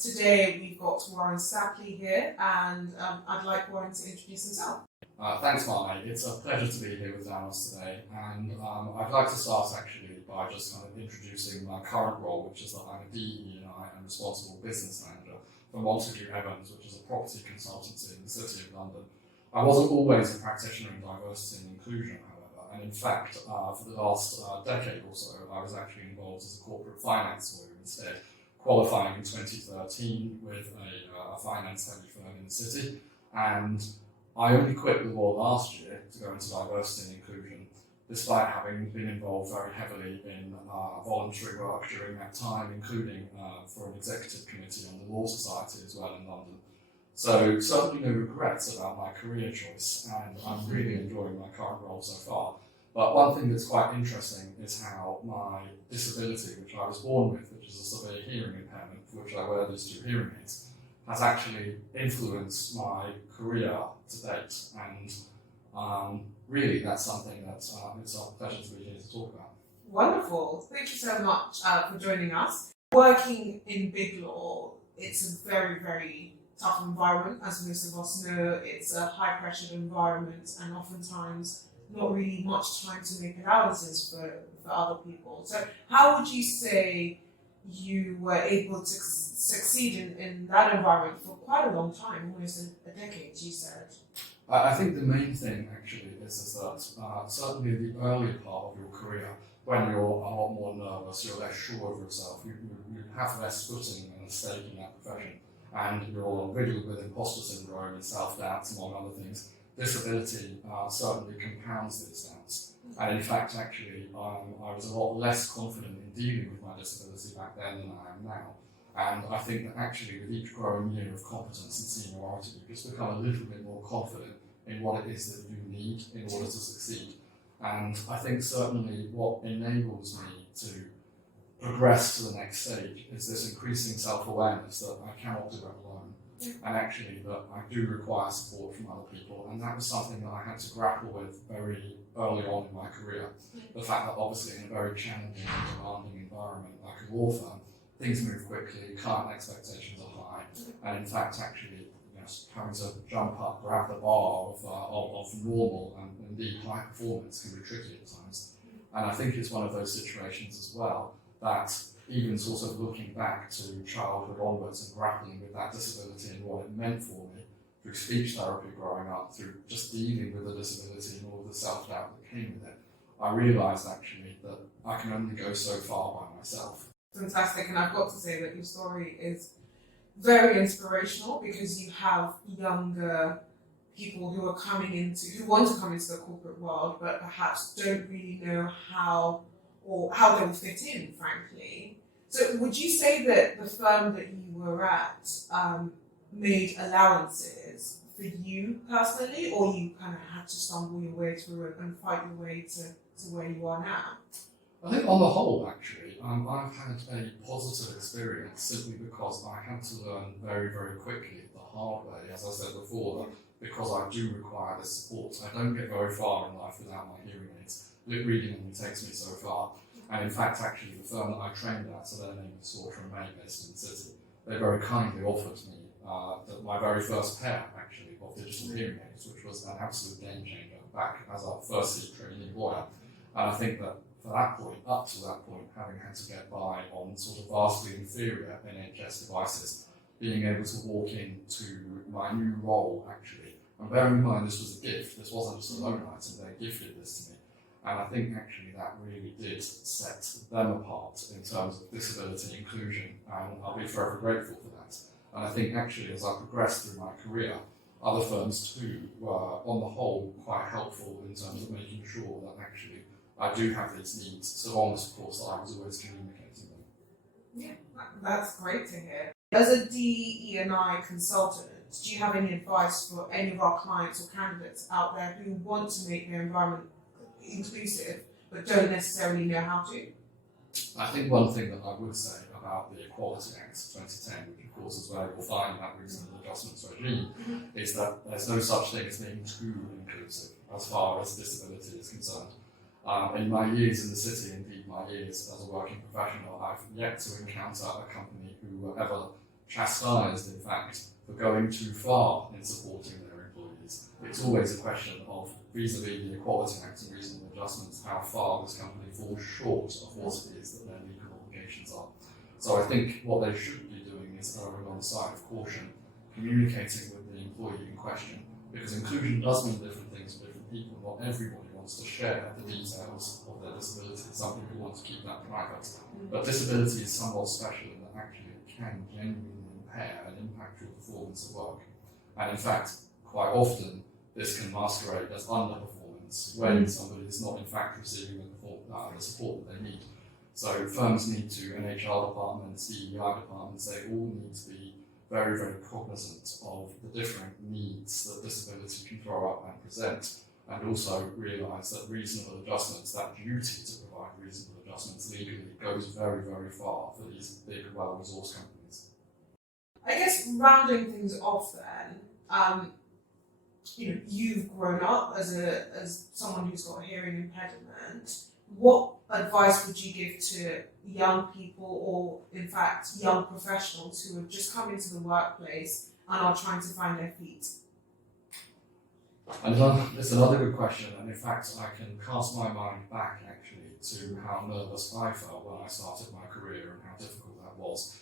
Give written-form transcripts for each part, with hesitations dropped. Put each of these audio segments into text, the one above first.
Today we've got Warren Stapley here, and I'd like Warren to introduce himself. Thanks, Maame. It's a pleasure to be here with Danos today, and I'd like to start actually by just kind of introducing my current role, which is that I'm a DE&I and responsible business manager for Montagu Evans, which is a property consultancy in the City of London. I wasn't always a practitioner in diversity and inclusion, however, and in fact, for the last decade or so, I was actually involved as a corporate finance lawyer instead, qualifying in 2013 with a finance-heavy firm in the city, and I only quit the law last year to go into diversity and inclusion, despite having been involved very heavily in voluntary work during that time, including for an executive committee on the Law Society as well in London. So certainly no regrets about my career choice, and I'm really enjoying my current role so far. But one thing that's quite interesting is how my disability, which I was born with, which is a severe hearing impairment, for which I wear these two hearing aids, has actually influenced my career to date. And really, that's something that it's a pleasure to be here to talk about. Wonderful. Thank you so much for joining us. Working in big law, it's a very, very tough environment. As most of us know, it's a high-pressured environment, and oftentimes not really much time to make allowances for other people. So how would you say you were able to succeed in that environment for quite a long time, almost a decade, you said? I think the main thing actually is that certainly in the early part of your career, when you're a lot more nervous, you're less sure of yourself, you have less footing and a stake in that profession, and you're riddled with imposter syndrome and self-doubts, among other things. Disability certainly compounds these doubts. And in fact, actually, I was a lot less confident in dealing with my disability back then than I am now. And I think that actually with each growing year of competence and seniority, you just become a little bit more confident in what it is that you need in order to succeed. And I think certainly what enables me to progress to the next stage is this increasing self-awareness that I cannot do it alone. And actually that I do require support from other people, and that was something that I had to grapple with very early on in my career. The fact that obviously in a very challenging and demanding environment like a law firm, things move quickly, client expectations are high, and in fact actually having to jump up, grab the bar of normal and indeed high performance can be tricky at times. And I think it's one of those situations as well that even sort of looking back to childhood onwards and grappling with that disability and what it meant for me through speech therapy growing up, through just dealing with the disability and all the self-doubt that came with it, I realised actually that I can only go so far by myself. Fantastic, and I've got to say that your story is very inspirational because you have younger people who want to come into the corporate world but perhaps don't really know how they will fit in, frankly. So would you say that the firm that you were at made allowances for you personally, or you kind of had to stumble your way through it and fight your way to where you are now? I think on the whole, actually, I've had a positive experience simply because I had to learn very, very quickly the hard way, as I said before, that because I do require this support. I don't get very far in life without my hearing aids. Lip reading only takes me so far. And in fact, actually, the firm that I trained at, so their name is EMEA based in the city, they very kindly offered me my very first pair, actually, of digital hearing aids, which was an absolute game changer back as our first trainee lawyer. And I think that for that point, up to that point, having had to get by on sort of vastly inferior NHS devices, being able to walk into my new role, actually, and bearing in mind this was a gift, this wasn't just a loan item, they gifted this to me. And I think actually that really did set them apart in terms of disability inclusion, and I'll be forever grateful for that. And I think actually as I progressed through my career, other firms too were on the whole quite helpful in terms of making sure that actually I do have these needs, so long as of course I was always communicating them. Yeah, that's great to hear. As a DE&I consultant, do you have any advice for any of our clients or candidates out there who want to make their environment inclusive but don't necessarily know how to? I think one thing that I would say about the Equality Act 2010, which of course is where you'll find that reasonable adjustments regime, is that there's no such thing as being too inclusive as far as disability is concerned. In my years in the city, indeed my years as a working professional, I've yet to encounter a company who were ever chastised, in fact, for going too far in supporting their employees. It's always a question of, vis-a-vis the Equality Act and reasonable adjustments, how far this company falls short of what it is that their legal obligations are. So I think what they should be doing is erring on the side of caution, communicating with the employee in question, because inclusion does mean different things for different people. Not everybody wants to share the details of their disability. Some people want to keep that private. But disability is somewhat special in that actually it can genuinely impair and impact your performance at work. And in fact, quite often, this can masquerade as underperformance when somebody is not in fact receiving the support that they need. So firms need to, and HR departments, DE&I departments, they all need to be very, very cognizant of the different needs that disability can throw up and present, and also realise that reasonable adjustments, that duty to provide reasonable adjustments legally, goes very, very far for these big, well-resourced companies. I guess rounding things off then, you've grown up as someone who's got a hearing impediment. What advice would you give to young people, or in fact young professionals who have just come into the workplace and are trying to find their feet? And it's another good question, and in fact I can cast my mind back actually to how nervous I felt when I started my career and how difficult that was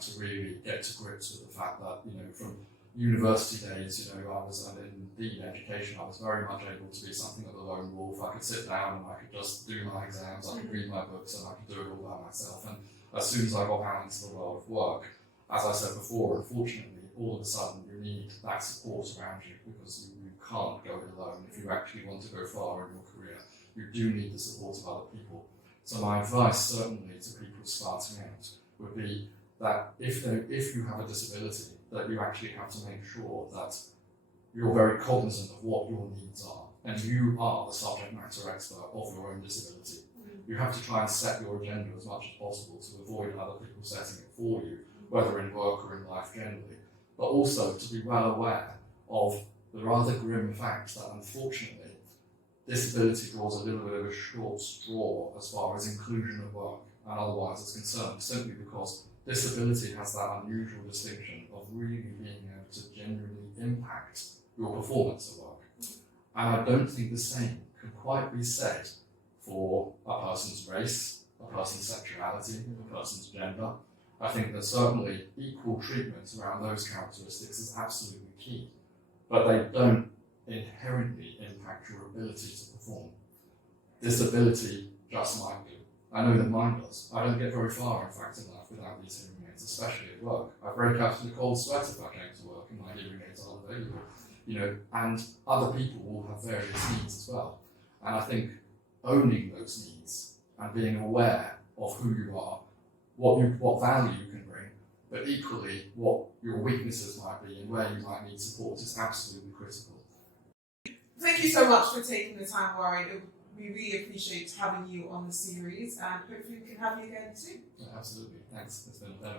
to really get to grips with the fact that, from university days, I was in the education, I was very much able to be something of a lone wolf. I could sit down and I could just do my exams, I could read my books, and I could do it all by myself. And as soon as I got out into the world of work, as I said before, unfortunately, all of a sudden you need that support around you, because you can't go it alone. If you actually want to go far in your career, you do need the support of other people. So my advice certainly to people starting out would be that if you have a disability, that you actually have to make sure that you're very cognizant of what your needs are, and you are the subject matter expert of your own disability. You have to try and set your agenda as much as possible to avoid other people setting it for you, whether in work or in life generally, but also to be well aware of the rather grim fact that unfortunately disability draws a little bit of a short straw as far as inclusion at work and otherwise is concerned, simply because disability has that unusual distinction of really being able to genuinely impact your performance at work. And I don't think the same can quite be said for a person's race, a person's sexuality, a person's gender. I think that certainly equal treatment around those characteristics is absolutely key, but they don't inherently impact your ability to perform. Disability just might do. I know that mine does. I don't get very far, in fact, in life without these hearing aids, especially at work. I break out in a cold sweat if I came to work and my hearing aids aren't available. And other people will have various needs as well. And I think owning those needs and being aware of who you are, what value you can bring, but equally what your weaknesses might be and where you might need support is absolutely critical. Thank you so much for taking the time, Warren. We really appreciate having you on the series, and hopefully we can have you again soon. Yeah, absolutely. Thanks. It's been a pleasure.